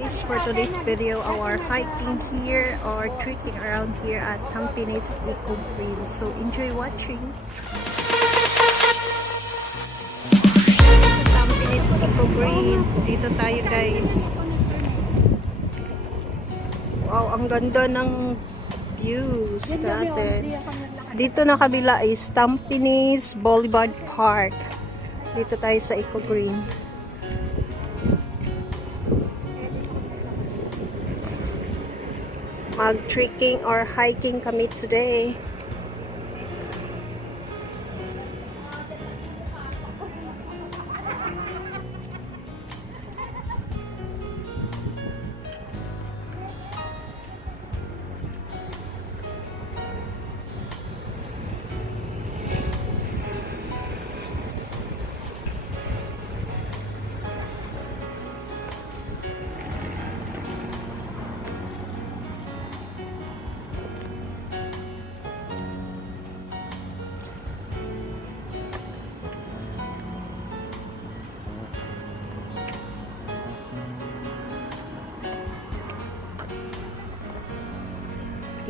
Guys, for today's video, our hiking here or trekking around here at Tampines Eco Green. So enjoy watching. Tampines Eco Green. Dito tayo guys. Wow, ang ganda ng views natin. Dito na kabila is Tampines Boulevard Park. Dito tayo sa Eco Green. Mag-trekking or hiking kami today.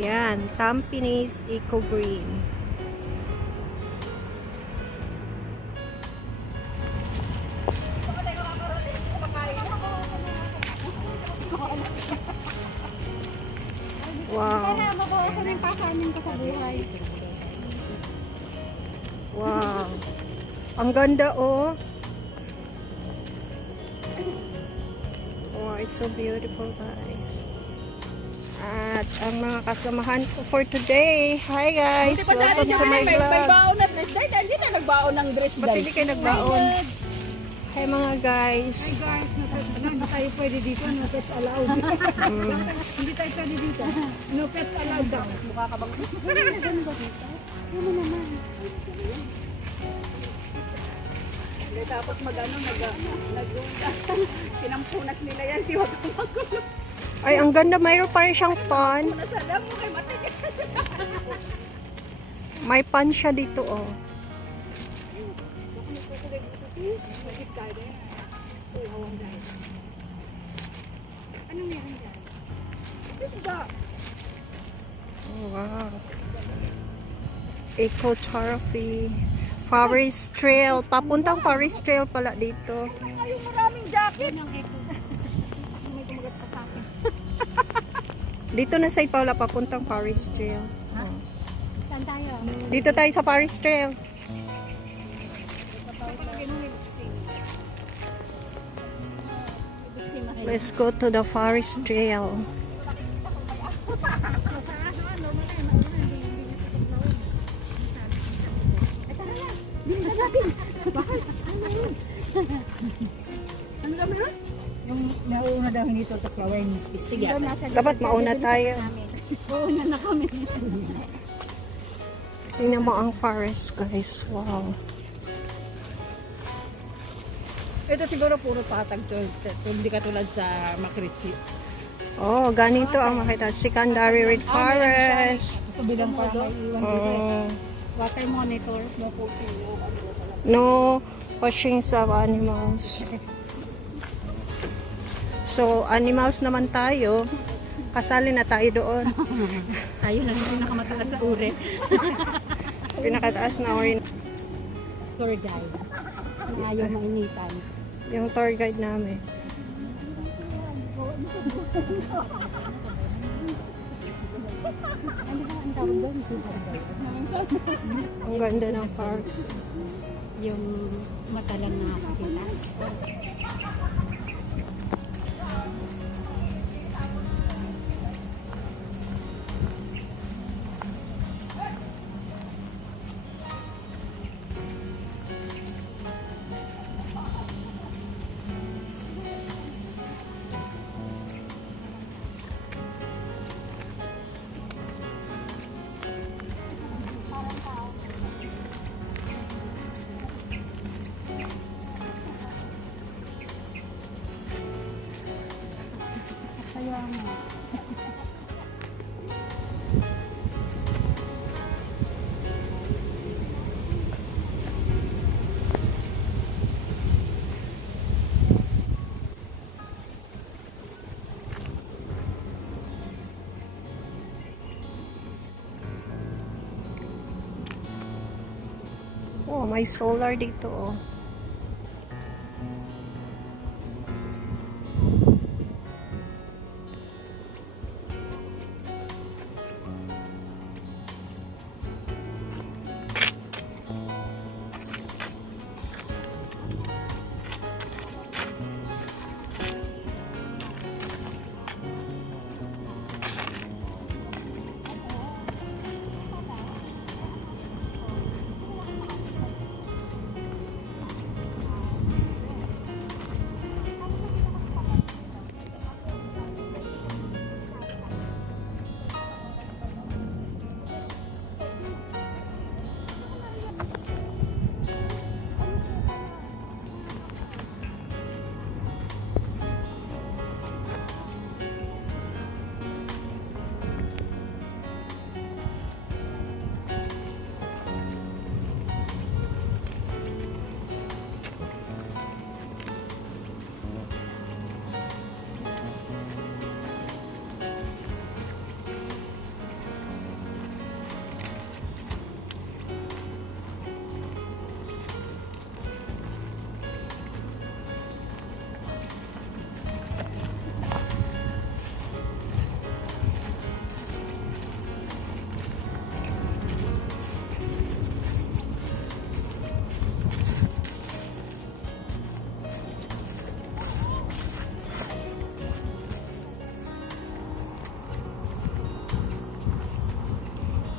Yan, Tampines Eco Green. Wow. Wow. Ang ganda oh. Wow, it's so beautiful guys. At ang mga kasamahan ko for today. Hi guys, welcome to my vlog. May baon na dress dahil hindi na nagbaon ng dress dahil. Ba't hindi kayo nagbaon? Hi mga guys. Hi guys, hindi tayo pwede dito, no pets allowed. Hindi tayo pwede dito. No pets allowed daw. Mukha ka bang? Ganun ba dito? Ano naman? Tapos magano pinampunas nila yan, tiwag kang magulo. Ay, ang ganda. Mayroon pa rin siyang pan. Nasalam mo kay matigit. May pan siya dito, oh. Anong meron dyan? Oh, wow. Eco Trophy. Forest Trail. Papuntang Forest Trail pala dito. Ay, maraming jacket. Dito na sa Paula, papuntang Forest Trail. Ha? Saan tayo? Dito tayo sa Forest Trail. Let's go to the Forest Trail. Ano na meron? Yung nauna daw hindi to sa flower ni Pistig yata. Dapat mauna tayo. Mauna na kami. Tingnan mo ang forest, guys. Wow. Ito siguro puro patag to. Hindi katulad sa Makritsi. Oh, ganito ang makita. Secondary Red Forest. Ito bilang para may iwan dito. Oh. Water monitor. No washing of animals. So, animals naman tayo. Kasali na tayo doon. Ayun lang yung pinakamataas sa uri. Pinakataas na orin. Tour guide. Ayaw mainitan. Yung tour guide namin. Ano ba ang tawag doon? Ang ganda ng parks. Yung mata lang nakakakita. Kaya nga. may solar dito, oh.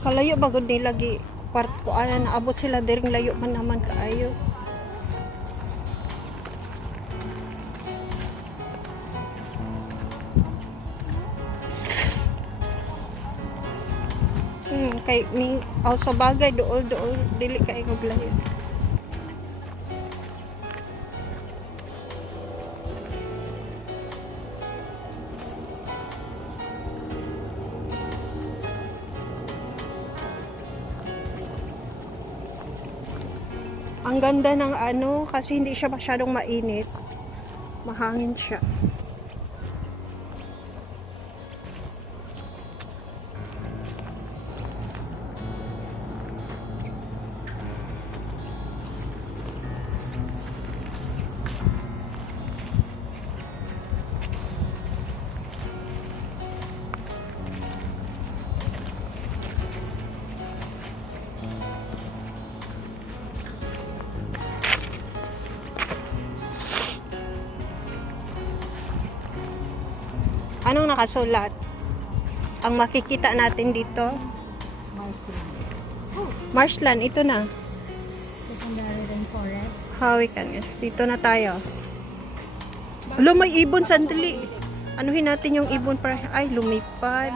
Kalayo bagod nila gi kwarto ana naabot sila diring layo man naman kaayo. Kay ning sa bagay dool dili kay og layo. Ang ganda ng ano, kasi hindi siya masyadong mainit. Mahangin siya. Anong nakasulat? Ang makikita natin dito? Marshland, ito na. Secondary rainforest. Hawikan nga. Dito na tayo. Alam, may ibon, sandali. Anuhin natin yung ibon para... Ay, lumipad.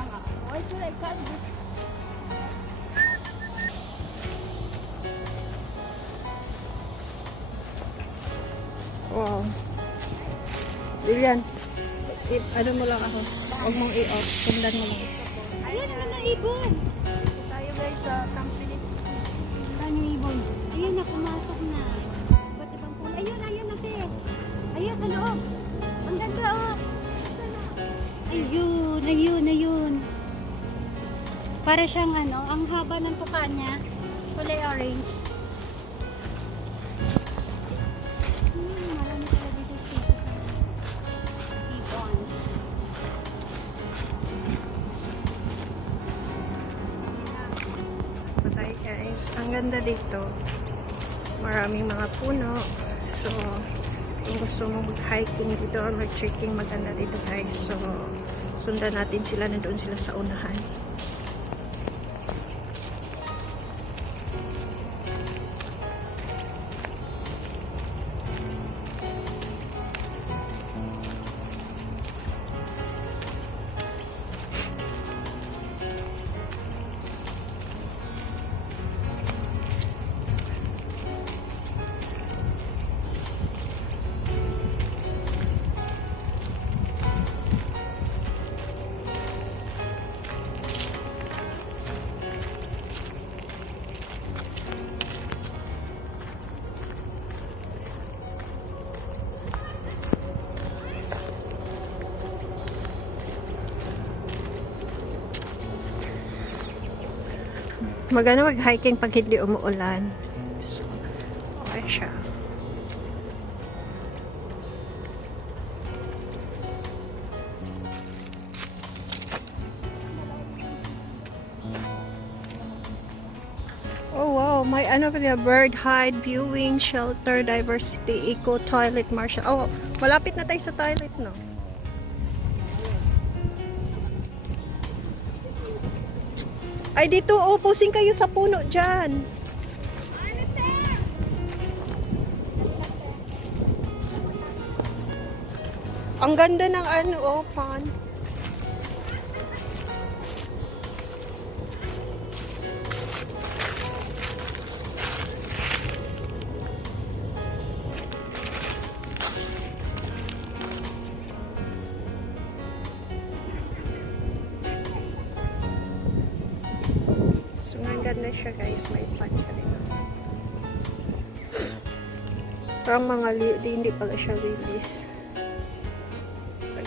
Wow. Lilian. Ano mo lang ako? Huwag mong i-off. Sundan mo lang. Ayan naman na ibon. Tayo guys sa company. Saan yung ibon? Ayun na, pumasok na. Ba't ibang kulay? Ayun na, te. Ayun, sa loob. Ang ganda, oh. Ayun. Para siyang ano, ang haba ng tuka niya. Kulay orange. Marami pala dito sa ibon. Patay guys. Ang ganda dito. Maraming mga puno. So, kung gusto mo mag-hiking dito or mag-trekking, maganda dito guys. So, sundan natin sila. Nandoon sila sa unahan. Maganda mag-hiking pag hindi umuulan. So, may ano pa niya, bird hide, viewing, shelter, diversity, eco, toilet, marshal. Oh, malapit na tayo sa toilet, no? Ay, dito, oh, pusing kayo sa puno dyan. Ang ganda ng ano, oh, pond. So, ang ganda siya, guys. May pond siya rin. Parang mga hindi pala siya lilies.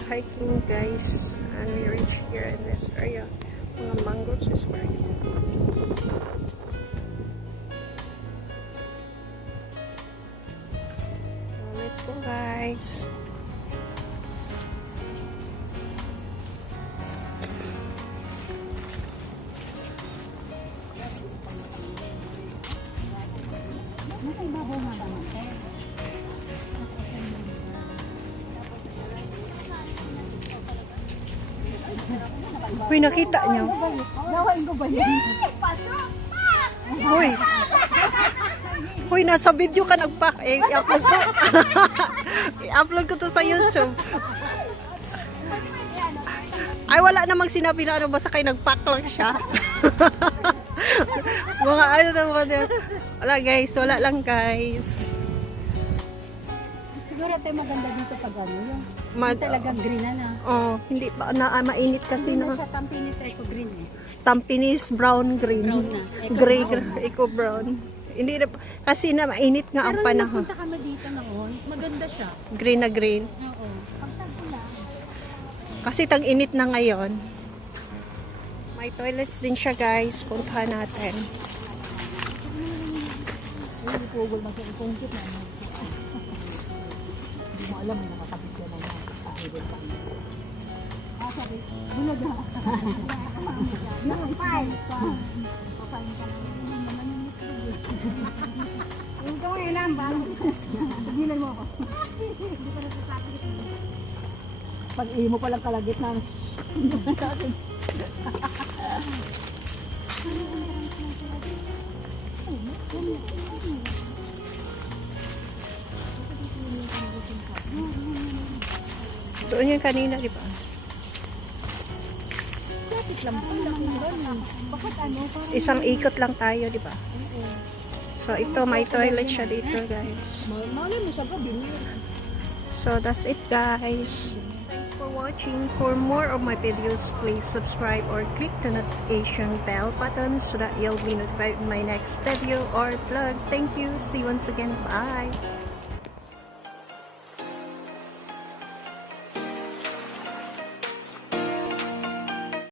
Hiking, guys, and we reach here in this area. Mga mangroves is where you so, let's go, guys. Nasa ibabaw nga naman, te. Uy, nakita niyo? Gawain ko ba yun? Uy! Uy, nasa video ka nag-pack. Eh, i-upload ko. I-upload ko to sa YouTube. Ay, wala namang sinabi na ano, basta kayo nag-pack lang siya. Mga ano naman yun. Wala guys, wala lang guys. Siguro tayo maganda dito pag ano yung Mag- talagang green na. Oh, hindi pa na mainit kasi Hindi na na siya Tampines Eco Green eh. Tampines brown green. Brown na. Gray, Brown. eco brown. Hindi na kasi na mainit nga ang Pero panahon. napunta kami dito noon, maganda siya. Green na green. Oo. Pagtagula. Kasi tag-init na ngayon. May toilets din siya guys. Puntahan natin. Hindi pugol mag-ikungkit na. Hindi mo alam na makasabit yan na sa idol pa. Ah, sabi, bulag ha. Nakapay. Papain ka naman. Hindi naman yung mutlog. Yung kawin lang ba? Sabilan mo ako. Hindi ko nasasakit. Pag mo palang kalagit na. Doon yung kanina, di ba? Lapit lang po lang. Bakit ano? Isang ikot lang tayo, di ba? So, ito, may toilet siya dito, guys. Malay mo sa gabi. So, that's it, guys. Thanks for watching. For more of my videos, please subscribe or click the notification bell button so that you'll be notified in my next video or vlog. Thank you. See you once again. Bye.